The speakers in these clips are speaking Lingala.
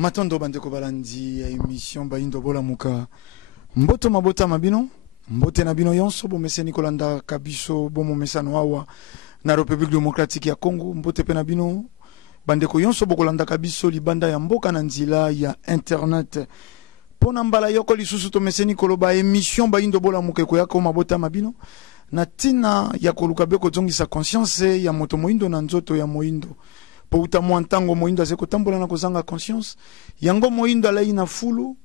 Matondo bandeko balandi ya émission Bayindo bola muka. Mboto mabota mabino. Mbote na bino yonso bomese Nikolanda kabiso bomo mesano awa na République démocratique ya Congo. Mbote pe na bino bandeko yonso bokolanda kabiso libanda ya mboka na nzila ya internet. Pona mbala yoko lisusu to mese Nikolo ba émission Bayindo bola muka ko yako mabota mabino. Na tina ya koluka beko zongisa conscience ya moto moindo na nzoto ya moindo. Po uta mwantango moindo azeko tambola na kozanga conscience. Yango moindo alai na fulu.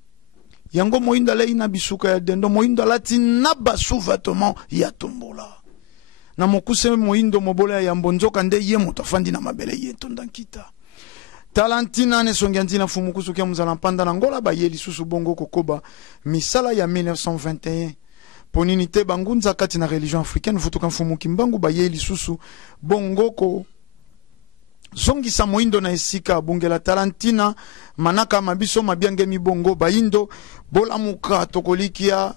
Yango moindo alai na bisuka ya dendo. Moindo alati na basu vêtement ya tombola. Na mokuse moindo mobola ya mbonzoka nde ye moto afandi na mabele ye tondankita. Talantina ne songiantina fumukusu kia mzala mpanda na ngola ba ye lisusu bongo kokoba. Misala ya 1921. Poninite bangunza kati na religion africaine futuka mfumu kimbangu ba ye lisusu bongoko zongisa moindo na esika bungela talantina manaka mabiso mabiange mibongo baindo bola muka tokolikia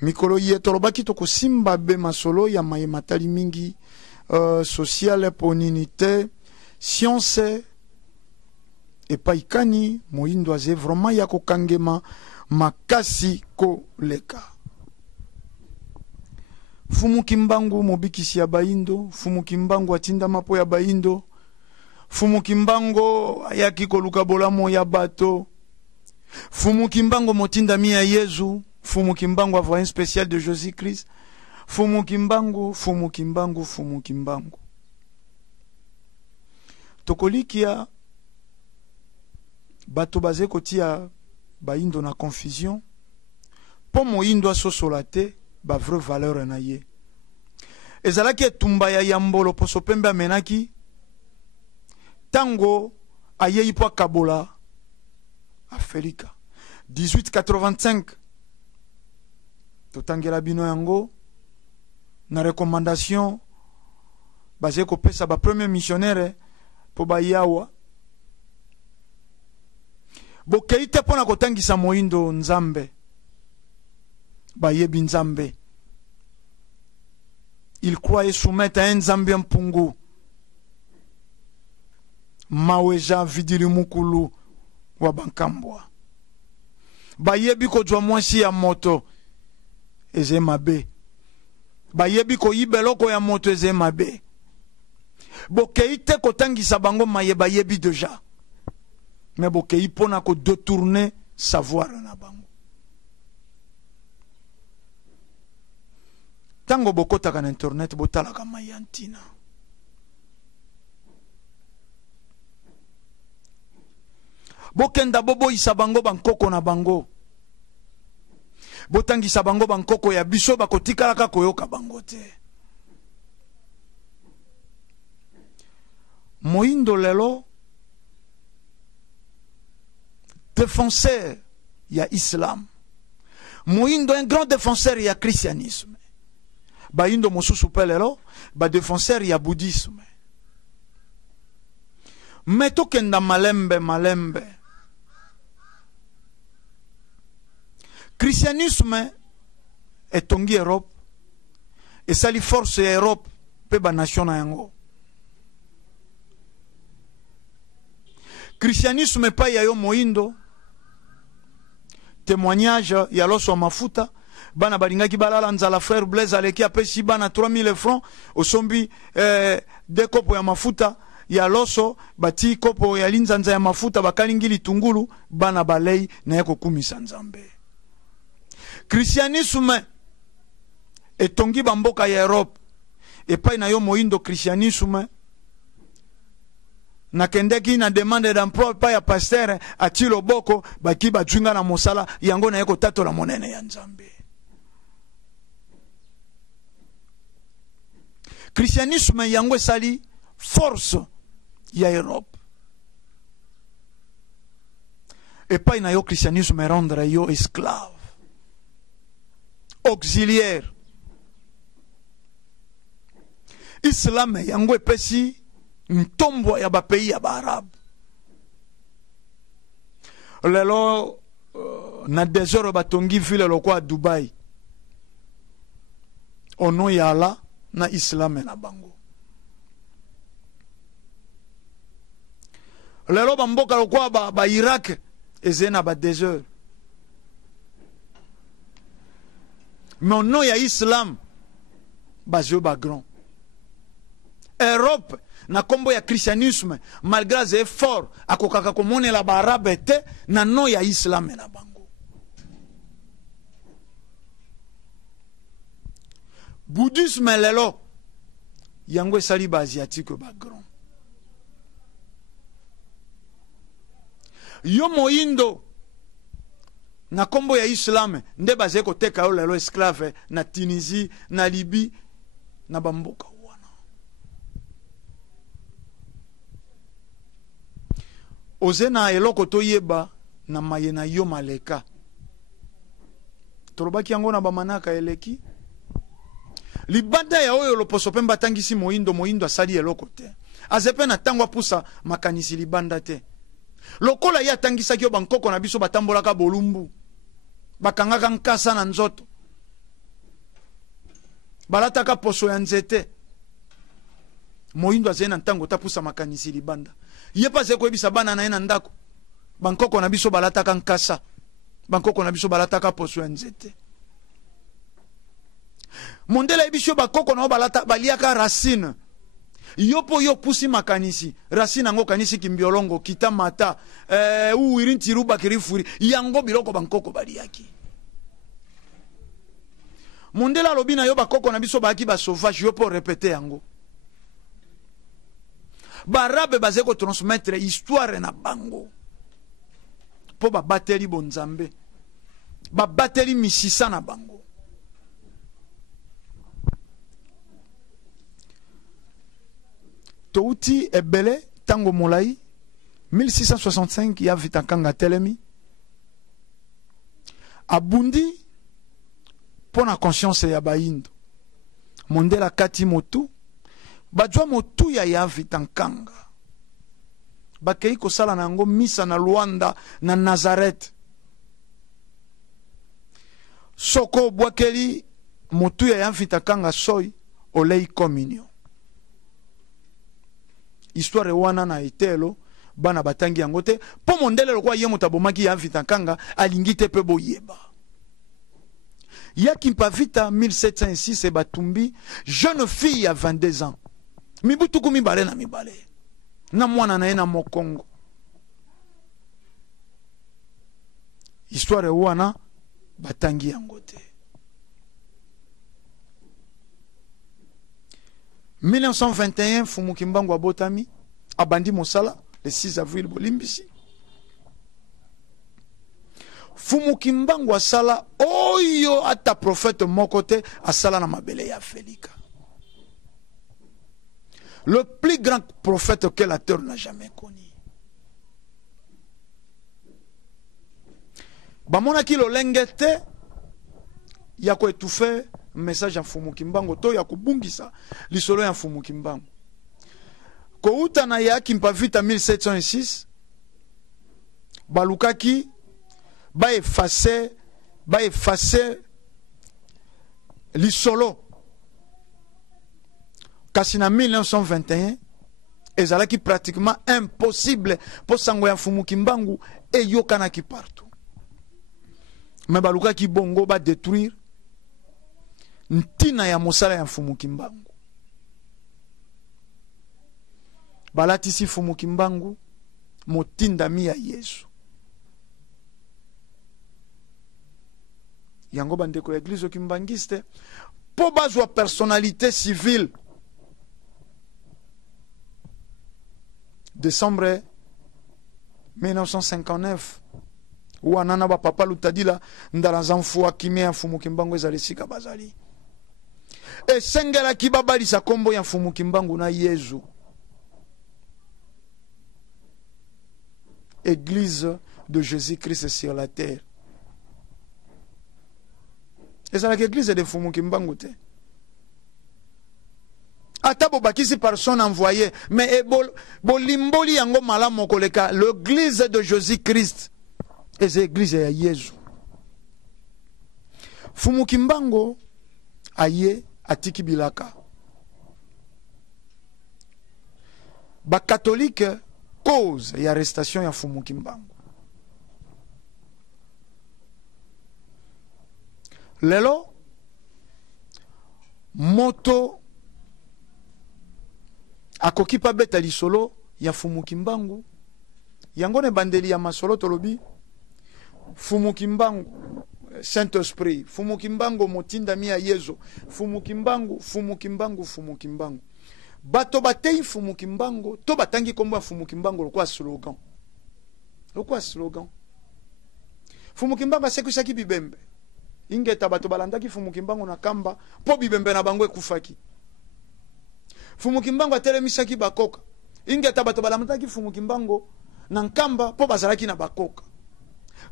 mikolo yeto lobaki toko simba be masolo ya mayematali mingi sociale poninite science et paikani moindo aze vraiment ya kokangema makasi ko leka. Fumu kimbangu mobikisi ya baindo, fumu kimbangu atinda mapo ya baindo, fumu kimbango ayaki koluka bolamo ya bato, fumu kimbango motinda mi ya Yezu, fumu kimbango avoyen spécial de Jésus Christ, fumu kimbangu, fumu kimbangu, fumu kimbangu. Tokolikia bato baze kotia baindo na confusion, po moindo asosolate, ba vraie valeur na ye. Ezalaki etumba ya yambolo poso pembe amenaki tango ayei po kabola Afrika 1885 totangela bino yango na recommandation basé ko pesa ba premier missionnaire po ba yawa bokeite pona kotangisa moindo nzambe bayebi nzambe. Il croyait soumettre à un nzambe mpungu. Maweja vidiri mukulu wa bankambwa. Bayebi ko jwa mwasi ya moto eze mabe. Bayebi ko yibeloko ya moto eze mabe. Bokeite ko tangisa bango maye bayebi deja. Mais bokei pona ko détourner savoir na bango. Tango bokota kan internet botala kama yantina. Bokenda bobo isabango bankoko na bango. Botangi sabango bankoko ya biso bakotikala ka koyoka bango te. Moindo lelo défenseur ya islam. Moindo un grand défenseur ya christianisme. Baindo mosusu pelelo ba défenseur ya bouddhisme. Meto kenda malembe. Christianisme est tongi Europe et sali force Europe pe ba nation na yango. Christianisme pa ya yo moindo témoignage ya loso mafuta. Bana balingaki balala nzala frère Blaise aleki apesi bana 3000 francs osombi de kopo ya mafuta ya loso bati kopo ya linzanza ya mafuta bakalingi litungulu bana balei na yeko kumisa nzambe. Christianisme etongi bamboka ya Europe epai na yo moindo christianisme na kendeki na demande d'emploi pa ya pasteur atilo boko baki batwinga na mosala yango na yeko tatola monene ya nzambe. Christianisme yango sali force ya Europe. Et pas na yo christianisme rendre yo esclave. Auxiliaire. Islam yango epesi ntombo ya ba pays ya ba Arab. Lelo na désert batongi ville lokwa Dubai. Ono ya Allah na islam na bango. Lelo bamboka lokwa ba Irak ezena ba désert. Mais au nom ya islam bazio ba grand. Europe na kombo ya christianisme malgré les efforts akokaka komonela ba arabe te na nom ya islam na bango. Bouddhisme lelo yango esali ba asiatique ba grand. Yo moindo na kombo ya islam nde baze koteka yo lelo esclave na Tunisie na Libye na bamboka wana. Ozena eloko toyeba na mayena yo maleka tolobaki yango na bamanaka eleki libanda ya oyo loposo pemba tangisi moindo asali eloko te azepe na tango apusa makanisi libanda te lokola ya tangisa kyo bankoko na biso batambolaka bolumbu bakangaka nkasa na nzoto balataka poso ya nzete moindo azena ntango tapusa makanisi libanda yepa ze koyebisa bana na ye na ndako bankoko na biso balataka nkasa bankoko na biso balataka poso ya nzete mondela ebisho bakoko na balata baliaka racine yopo yo pusi makanisi racine yango kanisi kimbiolongo kita mata uirinti ruba kirifuri yango biloko bankoko baliaki mondela lobina yo bakoko na biso baki ba sauvage yopo répéter yango barabe baze ko transmettre histoire na bango po ba bateli bonzambe ba bateli misisa na bango. Touti ebele tango molai 1665 ya Vitankanga telemi abundi pona conscience ya baindo mondela kati motu bajwa motu ya Vitankanga bakei kosala nango misa na Luanda na Nazareth soko bwakeli motu ya Vitankanga soy olei communion. Histoire wana na etelo bana batangi yango te po mondele lokwa ye mutabomaki ya Vitankanga alingi te pe boyeba ya Kimpavita 1706 batumbi jeune fille à 22 ans mibutuku mibale na mibale na mwana na ye na mokongo. Histoire wana batangi yango te. 1921 Fumukimbangu abotami abandi mosala le 6 avril bolimbisi. Fumukimbangu asala oyo ata prophète mokote asala na mabele ya Felika. Le plus grand prophète que la terre n'a jamais connu. Bamona ki lo lengete ya ko étouffer message ya Fumukimbangu to ya kubungisa lisolo ya Fumukimbangu. Ko uta na ya Kimpavita 1706 balukaki ba effacer lisolo. Kasi na 1921 ezalaki pratiquement impossible pour sango ya Fumukimbangu e yokanaki partout. Mais balukaki bongo ba détruire ntina ya mosala ya Fumukimbangu. Balatisi Fumukimbangu motindami ya Yesu. Yango bandeko ya église kimbangiste po bazwa personnalité civile. Décembre 1959 wanana ba papa lutadila ndala zanfu akimia ya Fumukimbangu ezalisika bazali. E sengela kibabali sa kombo ya Fumukimbangu na Yesu. Église de Jésus-Christ sur la terre. Et c'est l'église de Fumukimbangu te. Atabo bakisi personne envoyée, mais bolimboli yango malamo koleka l'église de Jésus-Christ. Et c'est l'église ya Yesu. Fumukimbangu aye atiki bilaka. Ba catholique cause et arrestation ya Fumukimbangu. lelo moto akoki pa beta lisolo ya Fumu Kimbangu yango ne bandeli ya masolo tolobi Fumu Kimbangu Saint-Esprit, Fumu Kimbangu motinda mi ya Yezo, Fumu Kimbangu, Fumu Kimbangu, Fumu Kimbangu. Bato batei Fumu Kimbangu, to batangi kombo Fumu Kimbangu lokwa slogan. Lokwa slogan. Fumu Kimbangu asekusaki bibembe. Ingeta bato balandaki Fumu Kimbangu na kamba, po bibembe na bango ekufaki. Fumu Kimbangu atelemisaki bakoka. Ingeta bato balandaki Fumu Kimbangu na nkamba, po bazalaki na bakoka.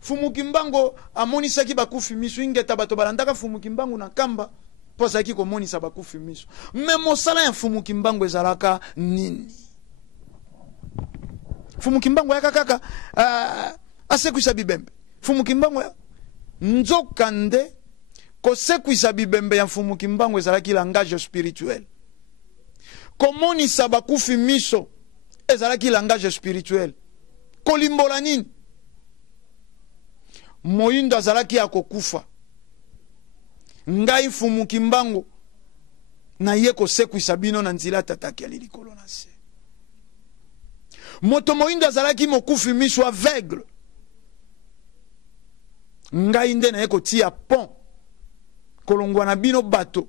Fumu Kimbangu amonisaki bakufi miso ingeta bato balandaka Fumu Kimbangu na kamba po zaki komonisa bakufi miso. Me mosala ya Fumu Kimbangu ezalaka nini? Fumu Kimbangu yaka kaka asekwisa bibembe. Fumu Kimbangu nzokande kosekwisa bibembe ya Fumu Kimbangu ezalaki langage spirituel. Komonisa bakufi miso ezalaki langage spirituel. Kolimbola nini? Moyindo azalaki ya kokufa. Ngai Fumu Kimbangu na ye kosekwisa bino na nzila tataki ali likolo na se. Moto moyindo azalaki mokufi miso aveugle. Ngai nde na ye kotia pont. Kolongwa na bino bato.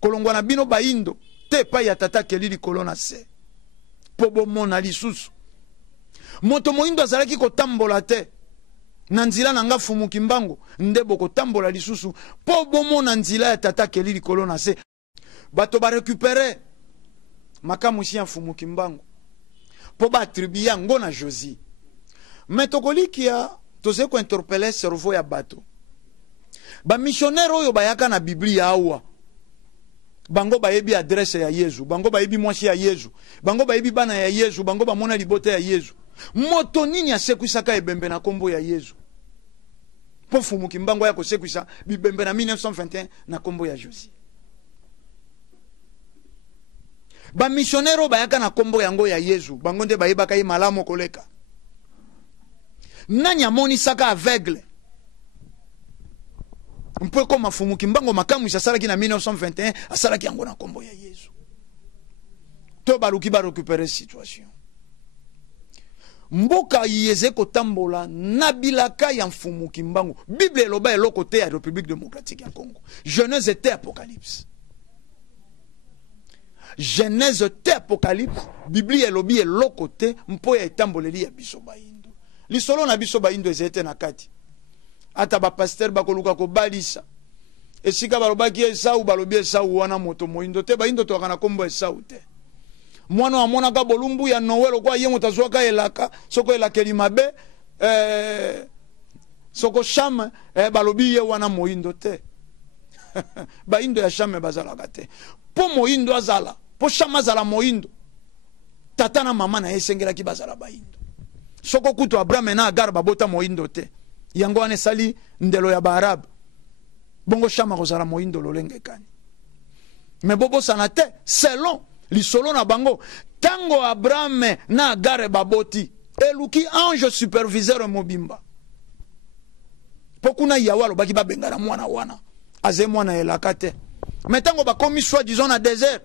Kolongwa na bino baindo. Te pa ya tataki ali likolo na se. Po bomona lisusu. Moto moyindo azalaki kotambola te. Nanzila nanga Fumu Kimbangu ndebo kotambola lisusu po bomona nzila ya tata keli likolo na se bato ba récupérer makamusi ya Fumu Kimbangu po ba attribuer ngo na Josie mais tokolikia toze ko interpeller cerveau ya bato ba missionnaire oyo bayaka na Biblia awa bango bayebi adresse ya Yesu bango bayebi mwasi ya Yesu bango bayebi bana ya Yesu bango bamona libote ya Yesu moto nini asekwisaka ebembe na kombo ya Yesu po Fumu Kimbangu ya kosekwisa bibembe na 1921 na kombo ya Josie ba missionnaire bayaka na kombo yango ya Yesu bango nde bayebaka ye malamu koleka nani amonisaka aveugle mpo koma Fumu Kimbangu makamu asalaki na 1921 asalaki yango na kombo ya Yesu to baluki ba récupérer situation mboka yeze kotambola nabilaka ya Fumu Kimbangu Bible eloba eloko te ya République démocratique ya Congo Genèse et Apocalypse Genèse te Apocalypse Bible elobi eloko te mpo ya etamboleli ya biso baindo lisolo na biso baindo ezete na kati ata ba pasteur bakoluka ko balisa esika balobaki Esau balobi Esau wana moto moindo te baindo to kana kombo Esau te mwana amonaka bolumbu ya Noel kwa ye mutazwaka elaka soko elakeli mabe soko sham balobi ye wana moindo te baindo ya sham bazalaka te po moindo azala po sham azala moindo tata na mama na esengelaki bazala baindo soko kutu Abraham na Agar babota moindo te yango ane sali ndelo ya Baarab bongo sham akozala moindo lolenge kani me bobo sanate selon lisolo na bango tango Abraham na Agar baboti eluki ange superviseur mobimba pokuna yawalo baki babengana mwana wana aze mwana elaka te mais tango bakomi soit disons na désert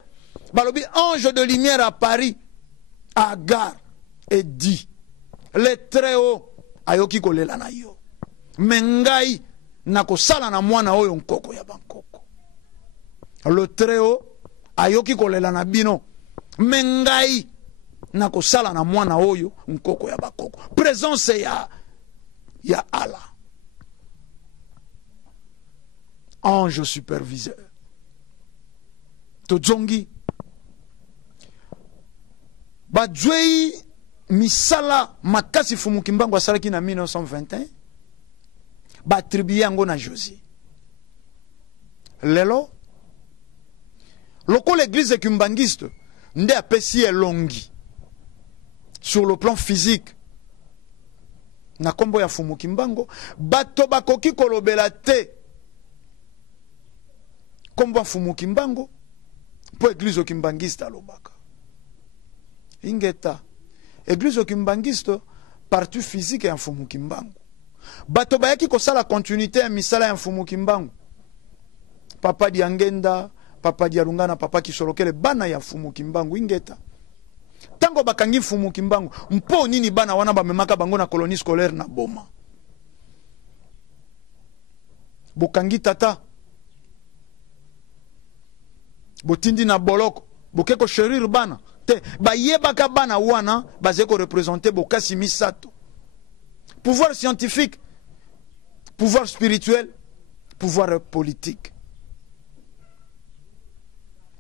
balobi ange de lumière à Paris Agar et dit le très haut ayoki kolela na yo mengai na kosala na mwana oyo nkoko ya bankoko le très haut ayoki kolela na bino mengai na kosala na mwana oyo nkoko ya bakoko présence ya Allah ange superviseur tojongi bajwei misala makasi Fumu Kimbangu asalaki na 1921 baattribuye yango na Josie lelo loko l'église kimbangiste nde apesi elongi sur le plan physique na kombo ya Fumu Kimbangu bato bakoki kolobela te kombo ya Fumu Kimbangu po église kimbangiste alobaka ingeta église kimbangiste partie physique ya Fumu Kimbangu bato bayaki kosala continuité ya misala ya Fumu Kimbangu papa Diangenda, papa Dialungana, papa Kisolokele, bana ya Fumu Kimbangu ingeta. Tango bakangi Fumu Kimbangu, mpo nini bana wana bamemaka bango na colonie scolaire na boma. Bokangi tata. Botindi na boloko. Bokeko chérir bana. Te, bayebaka bana wana, bazeko représenter bokasi misato. Pouvoir scientifique, pouvoir spirituel, pouvoir politique.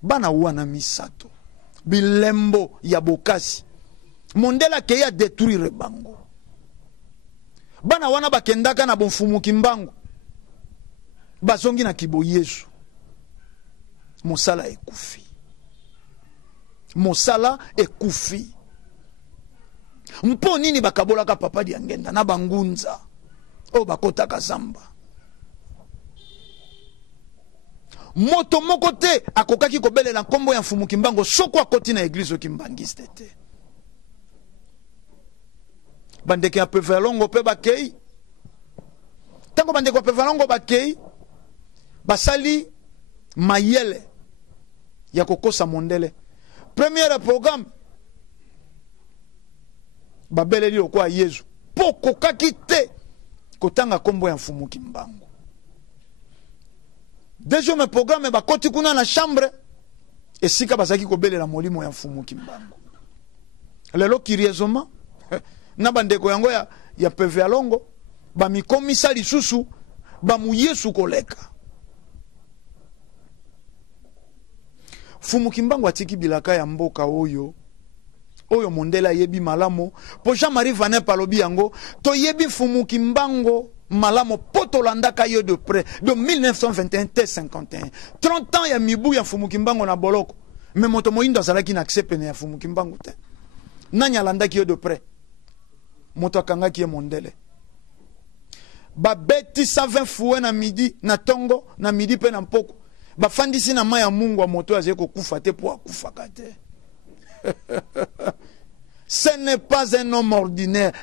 Bana wana misato. Bilembo ya bokasi. Mondela ke ya détruire bango. Bana wana bakendaka na bonfumu Kimbangu. Bazongi na kibo Yesu. Mosala ekufi. Mosala ekufi. Mpo nini bakabolaka papa Diangenda na bangunza. O bakota kazamba. Moto moko te akokaki kobelela nkombo ya Mfumu Kimbangu soko akoti na église kimbangiste te. Bandeke ya Pevalongo pe bakei. Tango bandeke ya Pevalongo bakei, basali mayele ya kokosa mondele. Premier programme babeleli okwa Yesu. Poko kakite kotanga kombo ya Mfumu Kimbangu. Deuxième programme bakoti kuna na chambre esika bazaki kobelela molimo ya Mfumu Kimbangu. Lelo kiriezoma na bandeko yango ya PV Alongo ba mikomisa lisusu ba mu Yesu koleka. Mfumu Kimbangu atiki bilaka ya mboka oyo mondela yebi malamo po Jean-Marie Vanin palobi yango to yebi Mfumu Kimbangu malamo poto landaka yo de près de 1921 t 51 30 ans ya mibu ya Mfumu Kimbangu na boloko mais moto moyindo azalaki na accepte ya Mfumu Kimbangu te nanya landaki yo de près moto akangaki ye mondele babeti 120 fouet na midi na tongo na midi pe na mpoko bafandisi na maya Mungu wa moto azeko kufa te po akufaka te. Ce n'est pas un homme ordinaire.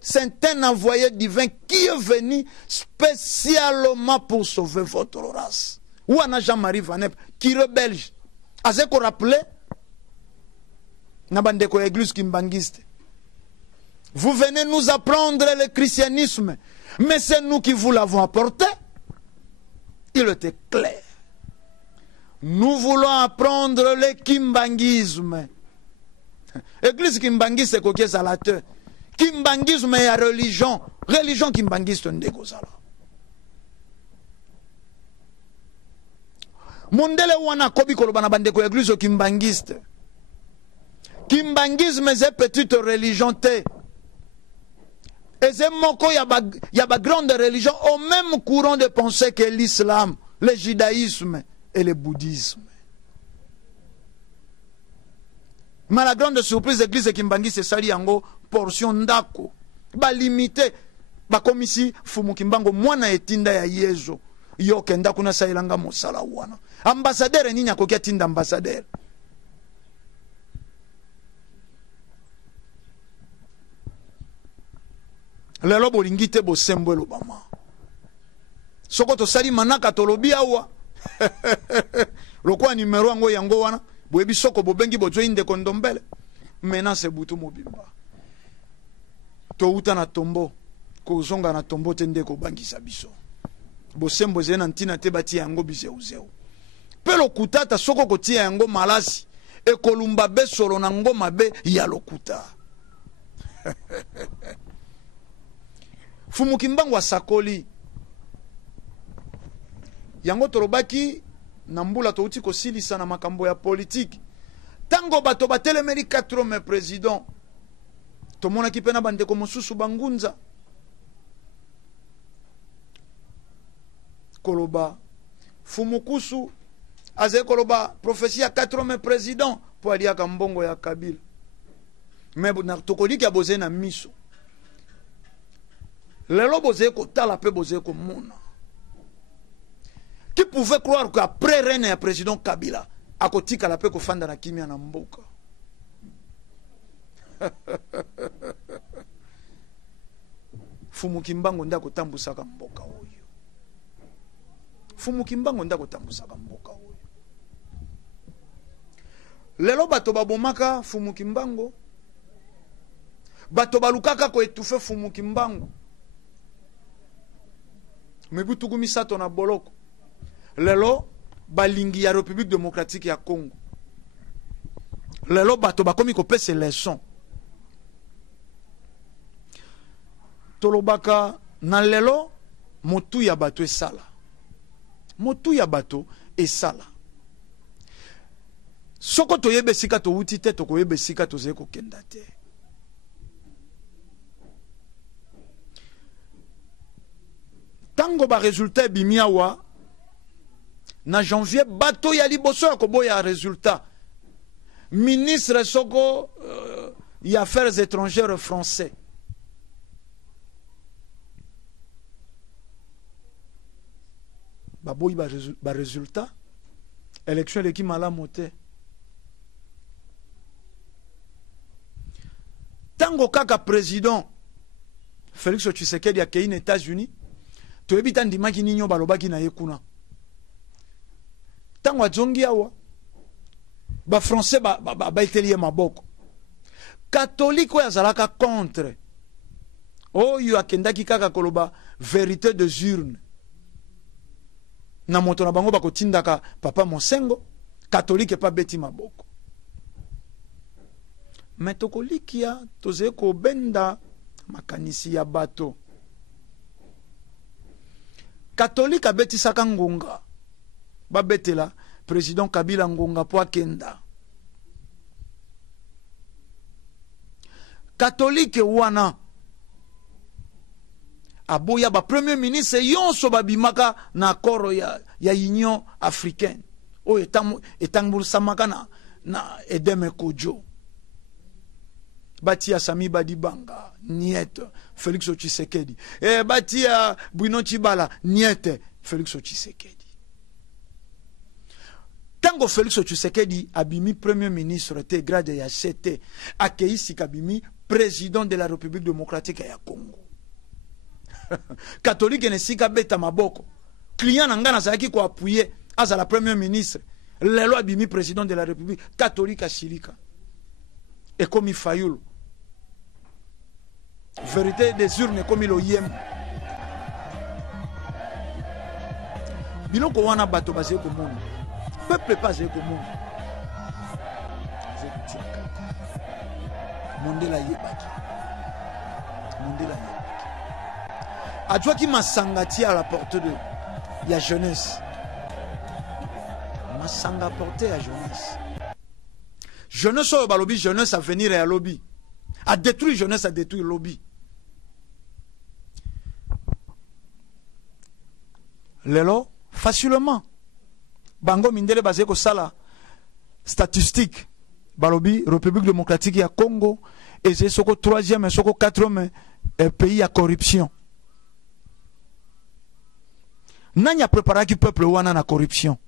C'est un envoyé divin qui est venu spécialement pour sauver votre race. Ou Anna Jean-Marie Vanep, qui est belge. Azeko rappelé, Nabandeko église kimbangiste. Vous venez nous apprendre le christianisme, mais c'est nous qui vous l'avons apporté. Il était clair. Nous voulons apprendre le kimbangisme. Église kimbangiste kokie salate. Kimbangisme ya religion. Religion kimbangiste ndeko sala. Mondele wana kobi kolobana bandeko église kimbangiste. Kimbangisme c'est petite religion te. Et c'est moko ya ba grande religion au même courant de pensée que l'islam, le judaïsme et le bouddhisme. Mais la grande surprise de l'église Kimbangiste c'est sali yango portion ndako. Ba limité ba komisi Mfumu Kimbangu mwana etinda ya Yesu. Yo kenda kuna sailanga mosala wana. Ambassadeur nini akokia tinda ambassadeur. Lelo bolingi te bosembo lobama. Soko to sali manaka tolobi awa. Lokwa numero yango yango wana boyebi soko bobengi bozo inde kondombele mena se butu mobimba to uta na tombo ko zonga na tombo te ndeko bangisa biso bosembo zena ntina te bati yango bizeu pelo kutata soko kotia yango malasi e kolumba besolo na ngoma be ya lokuta. Mfumu Kimbangu asakoli yango torobaki Nambula touti ko silisa na makambo ya politique. Tango bato batelemeli 4 hommes président. Tomona ki pena bandeko mosusu bangunza. Koloba Fumukusu aze koloba prophétie ya 4 hommes président po alia kambongo ya Kabila. Mais na tokoli ki aboze na miso. Lelo boze ko tala pe boze ko mona. Qui pouvait croire qu'après René et président Kabila, à côté de la paix, fanda na kimia na mboka. Mfumu Kimbangu ndako tambusaka mboka oyo. fumu kimbango ndako tambusaka mboka oyo. Lelo bato babomaka fumu kimbango, bato balukaka ko etufe fumu kimbango. Mebutuku misato na boloko. Lelo balingi ya République démocratique ya Congo. Lelo bato bakomi ko pese leçon. Tolobaka na lelo motu ya bato esala. Motu ya bato esala. Soko toyebe sika to wuti te to koyebe sika to zeko kenda te. Tango ba résultat bimiawa na janvier bato ya liboso ya koboya résultat. Ministre soko y affaires étrangères français. Baboy ba résultat élection leki malamu te. Tango kaka président Félix Tshisekedi a kei aux États-Unis, to ebita ndimaki ninyo balobaki na yekuna. Tango azongi awa ba français ba itelie maboko. Catholique oyo azalaka contre. Oyo akendaki kaka koloba vérité des urnes. Na moto na bango bakotindaka papa Mosengo, catholique pa beti maboko. Mais tokolikia toze ko benda makanisi ya bato. Catholique abeti saka ngonga. Babetela président Kabila ngonga po akenda. Catholique wana aboya ba premier ministre yonso babimaka na koro ya Union africaine. O etangul samaka na Edeme Kojo. Batia Sami Badibanga, Niet, Félix Tshisekedi. Batia Bruno Tshibala, Niet, Félix Tshisekedi. Tango Félix Tshisekedi abimi premier ministre te grade ya CT, Akeisi Kabimi président de la République démocratique ya Congo. Catholique ne sika beta maboko. Client nangana zaki ko appuyer aza la premier ministre. Lelo abimi président de la République catholique a Silika. Et comme il fayoul. Vérité des urnes comme il oyem. Biloko wana bato bazé ko monde. Peuple pas zé ko monde. Mondela yebaki. Mondela yebaki. Adjoa ki masangati à la porte de la jeunesse. Masanga porte à jeunesse. Jeunesse au balobi, jeunesse à venir et à lobby. À détruire jeunesse, à détruire lobby. Lelo, facilement. Bango mindele basé ko sala statistique. Balobi, République démocratique ya Congo, et c'est soko troisième et soko quatrième pays à corruption. Nanya préparé qui peuple wana na corruption.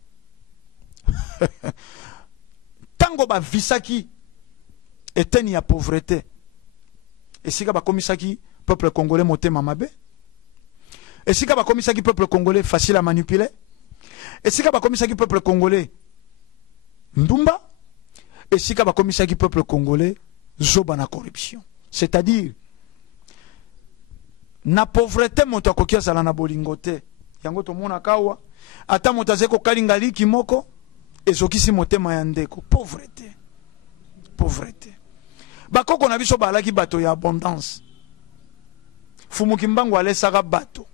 Tango ba visaki eteni ya pauvreté. Et si ba komisaki peuple congolais motema mabe. Et si ba komisaki peuple congolais facile à manipuler. Et si ba komisaki peuple congolais ndumba. Et si ba komisaki peuple congolais zoba na corruption. C'est-à-dire na pauvreté moto akokia sala na bolingote. Yango to mona kawa ata moto azeko kalingali kimoko ezokisi motema ya ndeko. Pauvreté. Pauvreté. Bakoko na biso balaki bato ya abondance. Fumukimbangu alesaka bato.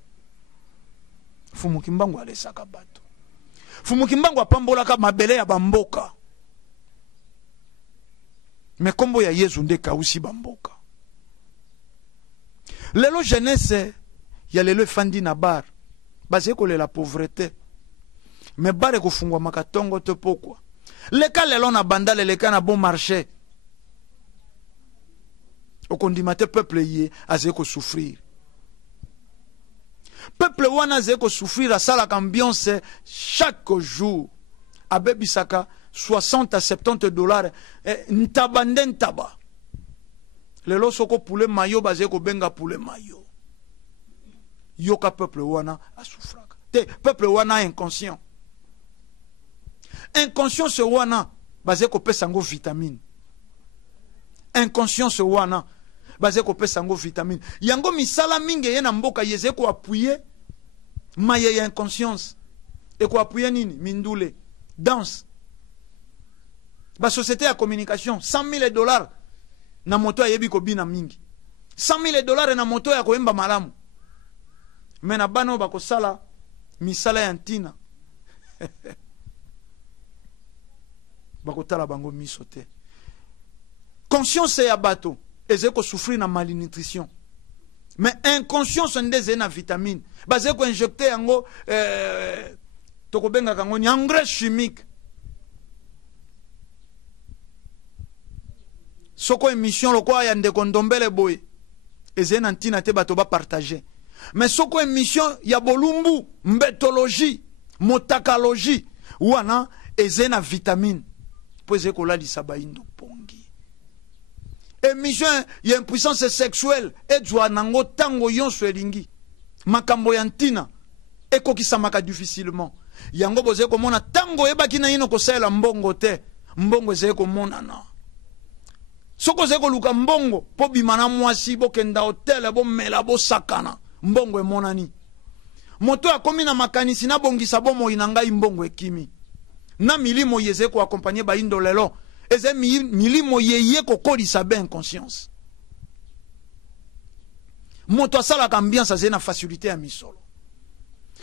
Fumukimbangu alesaka bato. Fumukimbangu apambolaka mabele ya bamboka. Mais kombo ya Yesu nde kausi bamboka. Lelo jeunesse ya lelo fandi na bar. Basé ko la pauvreté. Mais bare ko fungwa makatongo te pokwa. Leka lelo na bandale leka na bon marché. Okondimate peuple yé azeko souffrir. Peuple wana azeko souffrir à sala ambiance chaque jour. Abebisaka 60 à 70 dollars ntabande ntaba. Lelo soko poulet mayo bazeko benga poulet mayo. Yoka peuple wana a souffraka. te peuple wana inconscient. Inconscience wana basé ko pesa ngo vitamine. Inconscience wana basé ko pesa ngo vitamine. Yango misala mingi ye na mboka yeze ko appuyer maye ya inconscience. Et ko appuyer nini? Mindule, danse. Ba société ya communication, $100,000 na moto yebi ko bina mingi. $100,000 na moto ya ko emba malamu. Mais na bano ba ko sala misala ya ntina. Bakotala bango miso te. Conscience ya bato ezeko souffrir na malnutrition. Mais inconscience ndeze na vitamine. Bazeko injecter yango tokobenga kango ni engrais chimique. Soko émission lokwa ya ndeko ndombele boy. Eze na ntina te bato ba partager. Mais soko émission ya bolumbu, mbetologie, motakalogie, wana eze na vitamine. Poze kola lisabaindo pongi. Émission ya impuissance sexuelle edzwa nango tango yonso elingi. Makambo ya ntina ekokisamaka difficilement. Yango boze komona tango ebaki na yino kosala mbongo te. Mbongo eze komona na. Soko zeko luka mbongo po bimana mwasi bo kenda hotel bo mela bo sakana. Mbongo emonani. Moto akomi na makanisi na bongisa bo mo inanga mbongo ekimi. Na milimo yeze ko accompagner ba indo lelo. Eze milimo yeye ko kolisa ben conscience. Moto asala ka ambiance zena facilité ya misolo.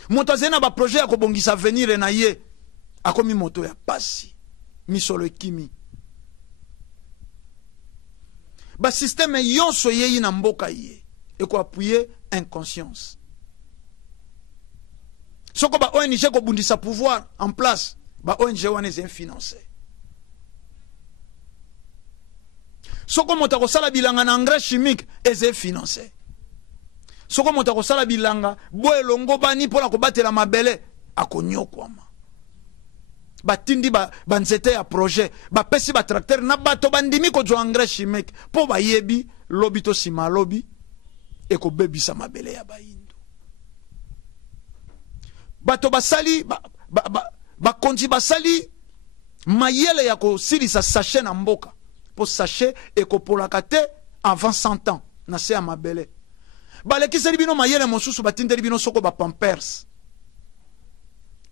Moto zena ba projet ko bongisa venir na ye. Akomi moto ya pasi. Misolo ekimi. Ba système yonso yeye na mboka ye. Et ko appuyer inconscience. Soko ba ONG ko bundisa pouvoir en place. Ba ONG wane ze financé. Soko motako sala bilanga na engrais chimique eze financé. Soko motako sala bilanga boye longo bani pona ko batela mabele akonyokwama. Batindi ba nzete ya projet ba pesi ba tracteur na bato bandimi ko jo engrais chimique po ba yebi lobi to sima lobi e ko bebisa mabele ya bayindo. Bato basali bakonzi basali mayele ya ko silisa sachet na mboka po sachet e ko polaka te avant 100 ans na se ya mabele. Balekiseli bino mayele mosusu batindeli bino soko ba Pampers.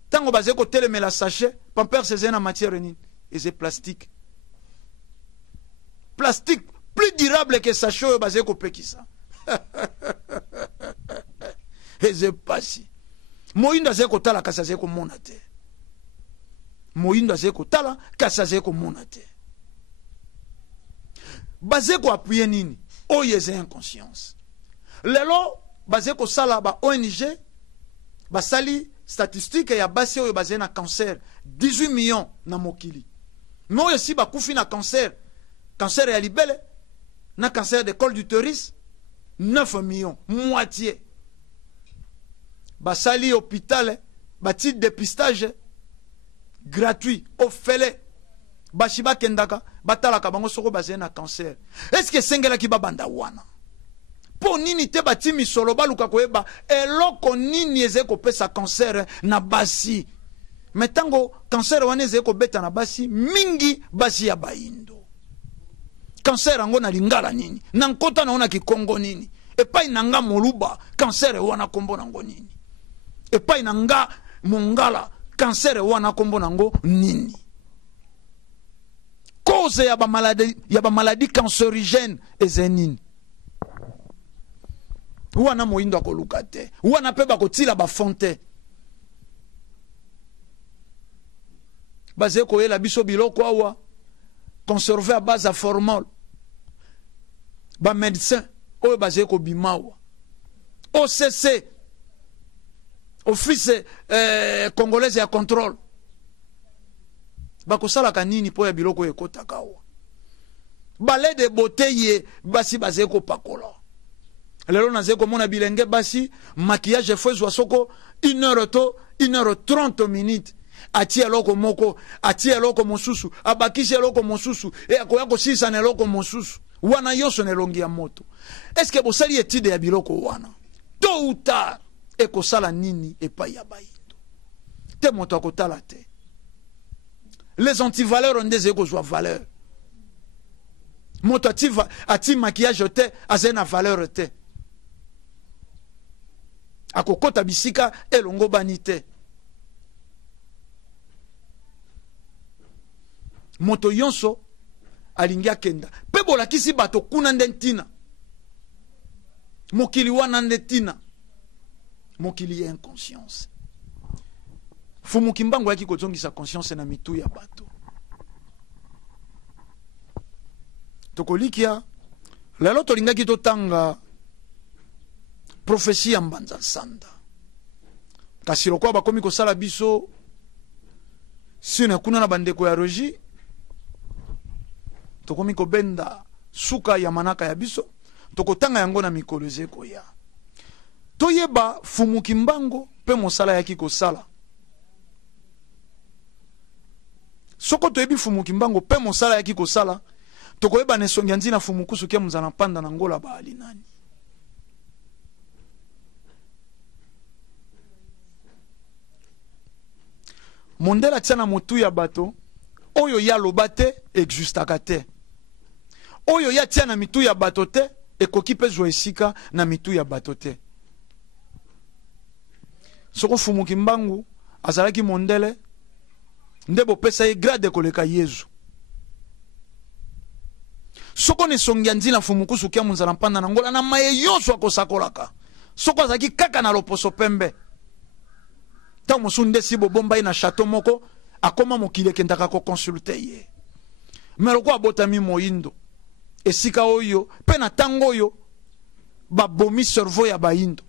Tango baze ko telemela sachet, Pampers eze na matière nini? Eze plastique. Plastique plus durable que sachet oyo baze ko pekisa. Eze pasi. Moindo aze ko tala kasa aze ko mona te. Moindo aze ko tala kasa aze ko mona te. Baze ko appuyer nini? Oyo eze inconscience. Lelo baze ko sala ba ONG basali statistique ya basi oyo basé na cancer 18 millions na mokili. Mais oyo si bakufi na cancer ya libele na cancer de col d'utérus 9 millions, moitié. Basali hôpital bati dépistage gratuit au fele bashiba kendaka batalaka bango soko basé na cancer. Est-ce que sengela ki babanda wana? Po nini te bati misolo baluka koyeba eloko nini eze ko pesa cancer na basi. Metango cancer wana eze ko beta na basi mingi basi ya baindo. Cancer ango na lingala nini? Na nkota na ona kikongo nini? Epai nanga moluba cancer wana kombo nango nini? Epai nanga mongala cancer wana kombo nango nini? Cause ya ba maladie cancérigène eze nini? Wana moindo akoluka te. Wana pe bakotila ba fonte. Baze koyela biso biloko awa conserver à base à formol. Ba médecin oyo baze ko bimawa. OCC Office congolaise ya contrôle. Bakosala kanini po ya biloko ekotaka awa. Balai de beauté ye basi baze ko pakola. Lelo naze komona bilenge basi maquillage fezwa soko 1h30 minutes atie eloko moko atie eloko mosusu abakisi eloko mosusu e akoya kosisa na eloko mosusu wana yonso nelongi ya moto. Est-ce que bosali étude ya biloko wana tôt ou tard ekosala nini epai ya bayindo te moto akotala te. Les antivaleurs ont des kozwa valeur. Moto ati maquillage te azena valeur te. Akokota bisika elongo bani te. Moto yonso alingia kenda. Pe bolakisi bato kuna ndentina. Mokili wana ndentina. Mokili ya inconscience. Fumu kimbango yaki kozongisa conscience na mitu ya bato. Tokolikia lelo tolingaki totanga prophétie ya mbanza sanda. Kasi lokwa bakomi kosala biso sine kuna na bandeko ya roji tokomi kobenda suka ya manaka ya biso tokotanga yango na mikolo ezeko ya toyeba fumu kimbango pe mosala yaki kosala. Soko toyebi fumu kimbango pe mosala yaki kosala tokoyeba nesongi nzina fumu kusukia muzana panda na ngola baali nani. Mondela tiana motu ya bato oyo ya lobate existaka te. Oyo ya tiana mitu ya bato te ekoki pe zwa esika na mitu ya bato te. Soko fumu kimbangu azalaki mondele ndebo pesa ye grade koleka Yesu. Soko ne songia nzina fumukusu kia munzala mpanda na ngola na maye yoso akosakolaka. Soko azaki kaka na loposo pembe. Ta musunde sibo bomba ina chateau moko akoma mokile kendaka ko consulter ye. Meloko abotami moindo. Esika oyo pe na tango oyo babomi cerveau ya baindo.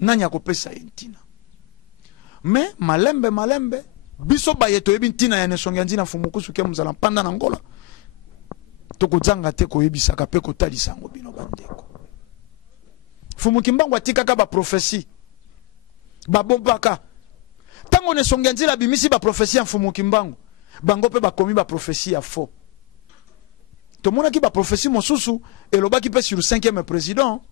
Nanya kopesa yentina. Me malembe biso bayeto yebi ntina ya nesongia nzina fumukusu kia munzala mpanda na ngola. Toko zanga te ko yebisaka pe kotalisa yango bino bandeko. Fumu kimbangu atikaka ba prophétie. Babombaka. Tango ne songia nzila bimisi ba prophétie ya fumu kimbangu. Bango pe bakomi ba prophétie ya faux. Tomona ki ba prophétie mosusu elobaki pe sur 5e président.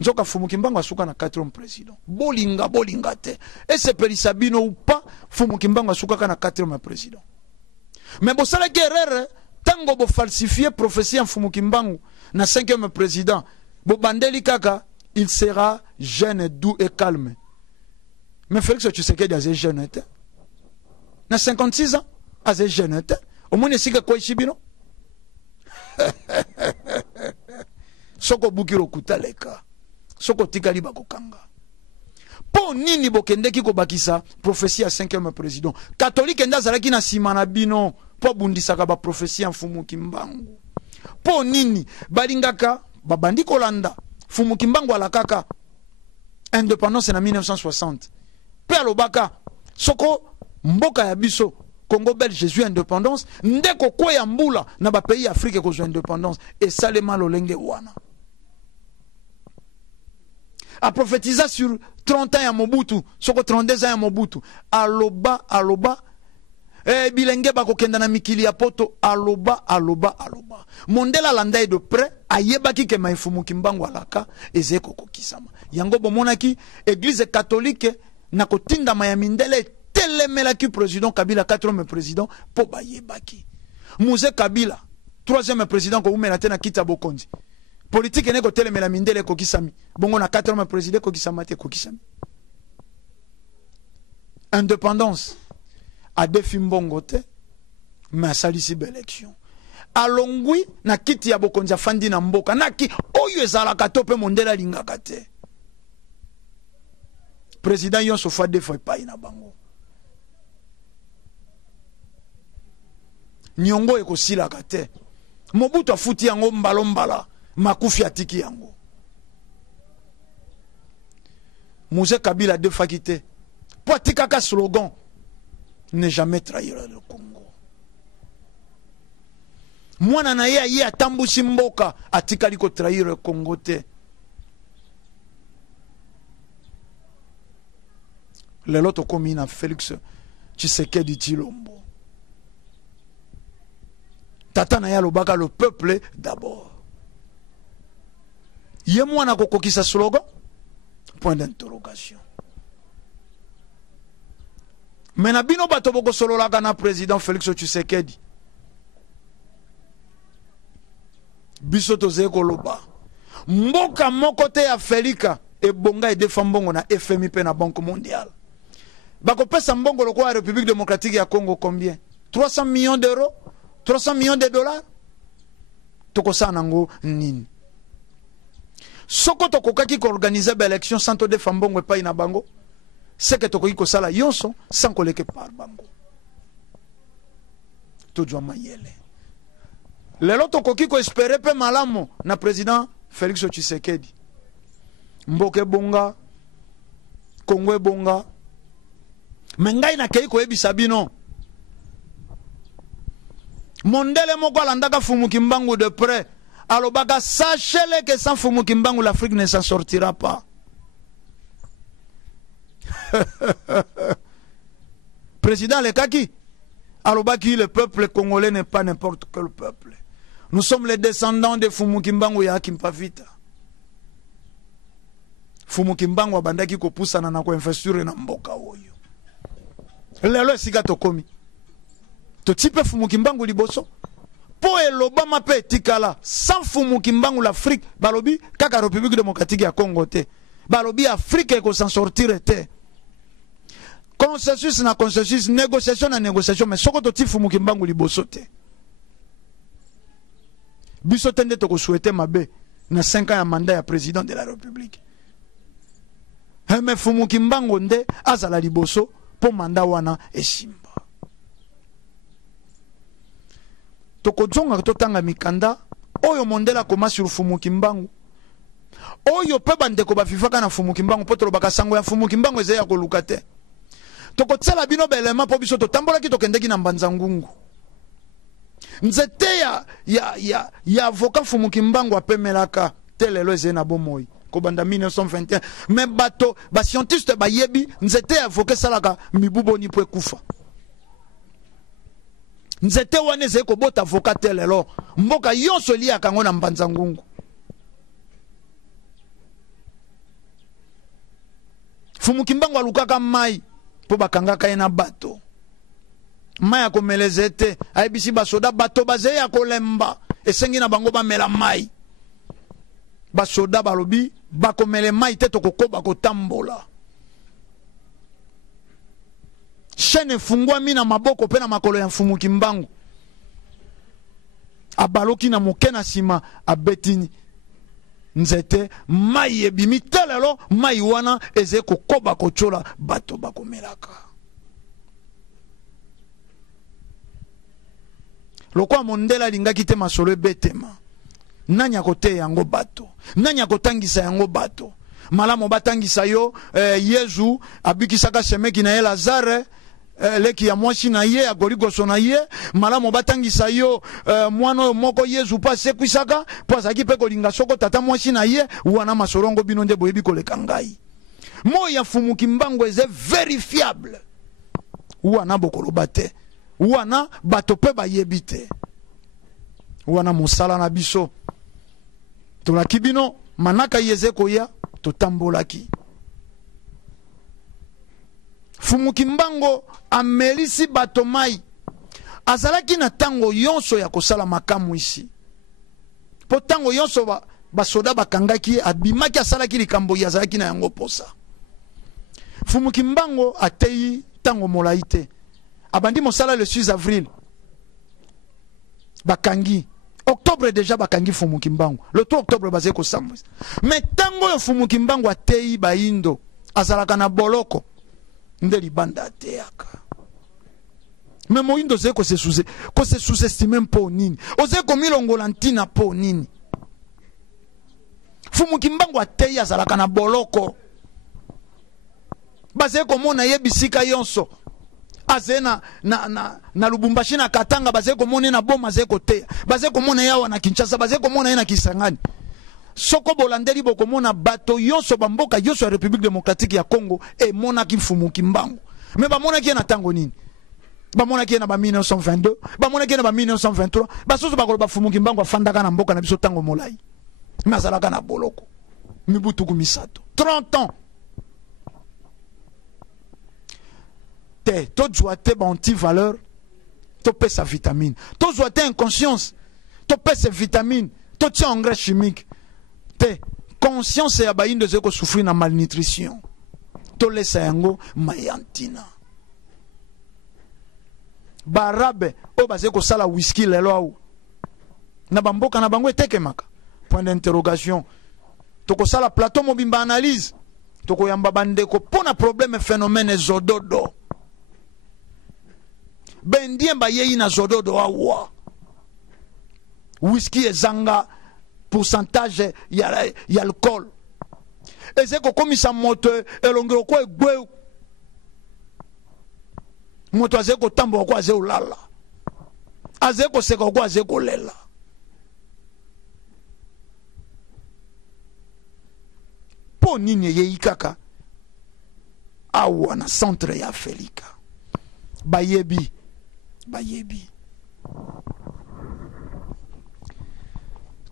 Nzoka fumu kimbangu asuka na 4e président. Bolinga te. Et c'est Perisabino ou pas fumu kimbangu asuka na 4e président. Mais bosala guerrere tango bo falsifier prophétie en fumu kimbangu na 5e président bo bandeli kaka il sera jeune, doux et calme. Mais Félix Tshisekedi a jeune était na 56 ans a jeune était au moins sika kwa ishibino soko bukiro kutaleka soko tikali bakokanga po nini bokendeki ko bakisa prophétie à 5e président catholique ndazalaki na sima na bino po bundisaka ba prophétie en fumu kimbangu po nini balingaka babandi kolanda fumu kimbangu alakaka indépendance na 1960 pe alobaka soko mboka ya biso Congo belge Jésus indépendance ndeko ko ya mbula na ba pays Afrique ko indépendance et salema lolenge wana a prophétisé sur 30 ans ya Mobutu soko 32 ans ya Mobutu aloba bilenge bakokenda na mikili ya poto aloba mondela landa de près ayebaki ke maifumu kimbangu alaka ezeko kokisama yango bomonaki église catholique na kotinda maya mindele telemelaki président Kabila 4e président po bayebaki Mouze Kabila 3e président ko umela tena kita bokonzi politique ne ko telemela mindele kokisami bongo na 4e président kokisama te kokisami indépendance a defi mbongo te mais salisi élection alongwi na kiti ya bokonzi afandi na mboka naki oyo ezalaka to pe mondela lingaka te président yonso fa defo epai na bango nyongo ekosilaka te Mobutu afuti yango mbala makufi atiki yango Mouze Kabila defaki te po atikaka slogan ne jamais trahir le Congo. Mwana na ye atambusi mboka atikali ko trahir le Congo te. Lelo tokomi na Félix Tshisekedi Tshilombo. Tata na ya lobaka le peuple d'abord. Ye mwana kokokisa slogan Point d'interrogation. Mais na bino bato boko solo la kana président Félix Tshisekedi. Biso toze koloba. Mboka moko te ya Felika e bonga e defambongo na FMI pe na Banque mondiale. Bako pesa mbongo loko ya République démocratique ya Congo combien? 300 millions d'euros? 300 millions de dollars? Toko sa nango nini? Soko toko kaki ko organiser ba élection sans to defambongo e pa ina bango? C'est que toko ko sala yonso sans koleke par bango. To jwa mayele. Lelo toko ko espérer pe malamo na président Félix Tshisekedi. Mboke bonga, Congo bonga. Mengai na kei ko ebisa bino. Mondele moko alandaka Fumu Kimbangu de près. Alobaka sachez-le que sans Fumu Kimbangu l'Afrique ne s'en sortira pas. Président Lekaki alobaki le peuple congolais n'est pas n'importe quel peuple. Nous sommes les descendants de Fumu Kimbangu ya Kimpavita. Fumu Kimbangu abandaki ko pusana na ko infrastructure na mboka oyo. Lelo esika tokomi. To type Fumu Kimbangu liboso. Po elobama pe tikala sans Fumu Kimbangu l'Afrique balobi kaka République démocratique ya Congo te. Balobi Afrique ko s'en sortir te. Consensus na consensus, négociation na négociation, mais soko to type Fumu Kimbangu liboso te. Biso tende to ko souhaiter mabe na 5 ans ya mandat ya président de la République. Mais Fumu Kimbangu nde azala liboso po mandat wana esimba. Toko zonga totanga mikanda oyo mondela koma sur Fumu Kimbangu. Oyo pe bandeko ba fifaka na Fumu Kimbangu potolo bakasango ya Fumu Kimbangu ezeya ko lukate. Toko tsala bino belema po biso to tambola ki tokendeki na mbanza ngungu. Nzete ya avocat Fumu Kimbangu apemelaka telelo ezena bomoi. Kobanda 1921 mais bato ba scientiste ba yebi nzete avocat salaka mibuboni po ekufa. Nzete wane ze ko bota avocat telelo mboka yonso liya kango na mbanza ngungu. Fumu Kimbangu alukaka mai po bakangaka ena bato. Mai akomelezete aibisi basoda bato bazeya kolemba esengi na bango bamela mai. Basoda balobi bakomele mai te tokokoba kotambola. Chaîne fungwami na maboko pe na makolo ya Fumu Kimbangu. Abaloki na moke na sima abetini. Nzete mai ebimi telelo mai wana eze kokoba kochola bato bakomelaka. Lokwa mondela lingaki te masolo betema. Nanya kote yango bato. Nanya kotangisa yango bato. Malamo batangisa yo Yezu abikisaka semeki na ye Lazare leki ya mwasi na ye agorigoso na ye malamo batangisa yo mwano moko Yezu pa sekwisaka po azaki pe kolinga soko tata mwasi na ye wana masorongo bino nde boyebi koleka ngai. Moya Fumu Kimbangu eze verifiable. Wana bokoloba te. Wana bato pe bayebi te. Wana mosala na biso. Tolaki bino manaka yeze koya totambolaki. Fumu Kimbangu amelisi bato mai. Azalaki na tango yonso ya kosala makamu isi. Po tango yonso basoda bakangaki abimaki asalaki likambo ya azalaki na yango posa. Fumu Kimbangu atei tango molai te. Abandi mosala le 6 avril. Bakangi. Octobre déjà bakangi Fumu Kimbangu. Le 3 octobre basé ko sambwisa. Mais tango yo Fumu Kimbangu atei baindo. Azalaka na boloko. Nde libanda ateaka. Mais moindo ze ko se sous-estimer po nini. Oze ko milongola ntina po nini. Fumu Kimbangu atei azalaka na boloko. Basé ko mona yebisika yonso. Azena na Lubumbashi na Katanga baze komone na boma ze kote baze komone yawa na Kinshasa baze komone na Kisangani soko bolandeli bokomona bato yonso bamboka yonso ya République démocratique ya Congo e mona ki Fumu Kimbangu mais ba mona ki na tango nini ba mona ki na ba 1922 ba mona ki na ba 1923 basoso bakoloba Fumu Kimbangu afandaka na mboka na biso tango molai mazalaka na boloko mibutuku misato 30 ans te to te ba anti-valeur to pe sa vitamine to te inconscience to pe sa vitamine to tia engrais chimique te conscience ya bayindo zeko souffrir na malnutrition to lesa yango mayantina barabe o bazeko sala whisky lelo au na bamboka na bango etekemaka point d'interrogation toko sala plateau mobimba analyse toko yamba bandeko pona problème phénomène zododo bendien ba yeyi na zododo awa whisky ezanga pourcentage ya alcool ezeko komisa moto elongero ko egwe moto azeko tambo ko azeko lala azeko seka ko azeko lela po nini yeyi kaka awa na centre ya Felika bayebi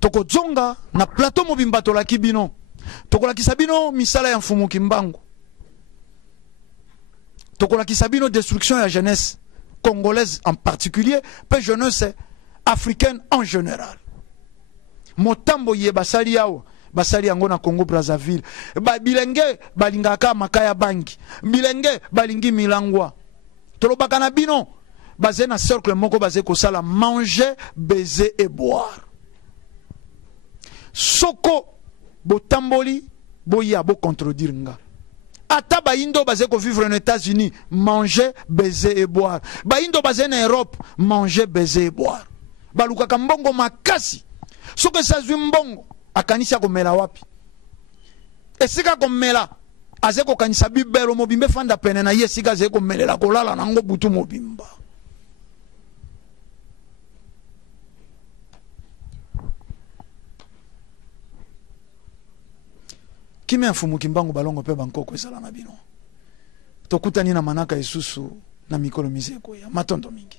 toko zonga na plateau mobimba tolaki bino tokolakisa bino misala ya mfumu kimbangu tokolakisa bino destruction ya jeunesse congolaise en particulier pe jeunesse africaine en général motambo ye basali yawo basali yango na Congo Brazzaville bilenge balingaka makaya bangi bilenge balingi milangwa tolobaka na bino basé na cercle moko basé ko sala manger baiser et boire soko botamboli boya bo contredire nga ata bayindo basé ko vivre aux États-Unis manger baiser et boire bayindo basé na Europe manger baiser et boire balukaka mbongo makasi soko sazwi mbongo akanisa komela wapi esika komela azeko kanisa bibelo mobimbe fanda pene na yesika azeko melela kolala nango butu mobimba kime mfumu kimbangu balongo pe bankoko ezala na bino tokutani na manaka esusu na mikolo miseko ya matondo mingi